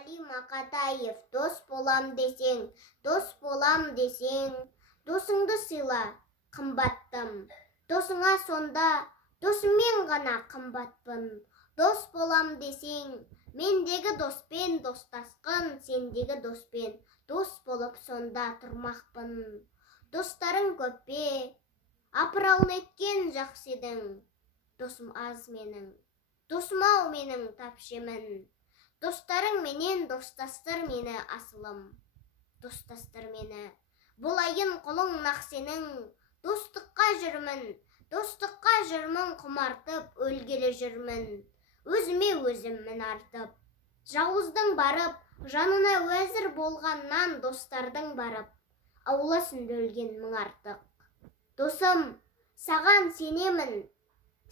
Али Мақатаев, дос болам десең, досыңды сыйла, қымбаттым. Досыңа сонда, досыңмен ғана қымбатпын. Дос болам десең, мендегі доспен достасқын, сендегі доспен дос болып сонда тұрмақпын. Достарың көп пе? Апырау неткен жақсы едің. Досым аз менің, досым-ау менің тапшымын. Достарың менен достастыр мені асылым. Достастыр мені, болайын құлың нақ сенің. Достыққа жүрмін құмартып, өлгелі жүрмін. Өзіме өзіммін артып. Жауыздың барып, жанына уәзір болғаннан достардың барып, ауласында өлген мың артық. Досым, саған сенемін,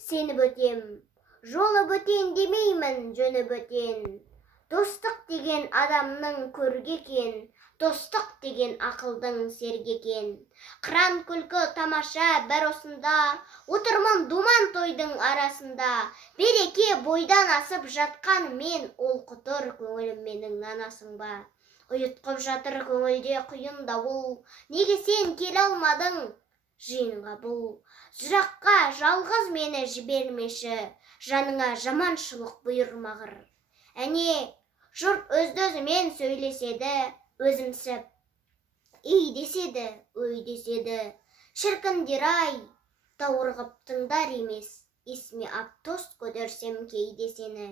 сені бөтем. Жолы бөтен демеймін, жөні бөтен. Достық деген адамның көрге екен, достық деген ақылдың серге екен. Қыран күлкі тамаша бір осында, отырмын думан тойдың арасында. Береке бойдан асып жатқан мен, ол құтыр көңілім менің нанасың ба? Ұйытқып жатыр көңілде құйын дауыл, неге сен келе алмадың жиынға бұл? Жыраққа жалғыз мені жібермеші, жаныңа жаманшылық бұйырмағыр. Әне, жұрт өзді-өзімен сөйлеседі, өзімсіп, ей деседі, өй деседі. Шіркіндер-ай, даурығып тыңдар емес, есіме ап тост көтерсем кейде сені.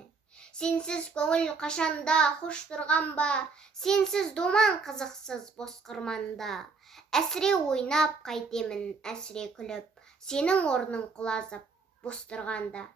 Сенсіз көңіл қашанда хош тұрған ба, сенсіз думан қызықсыз бос қырманда. Әсіре ойнап қайтемін, әсіре күліп, сенің орның құлазып бос тұрғанда.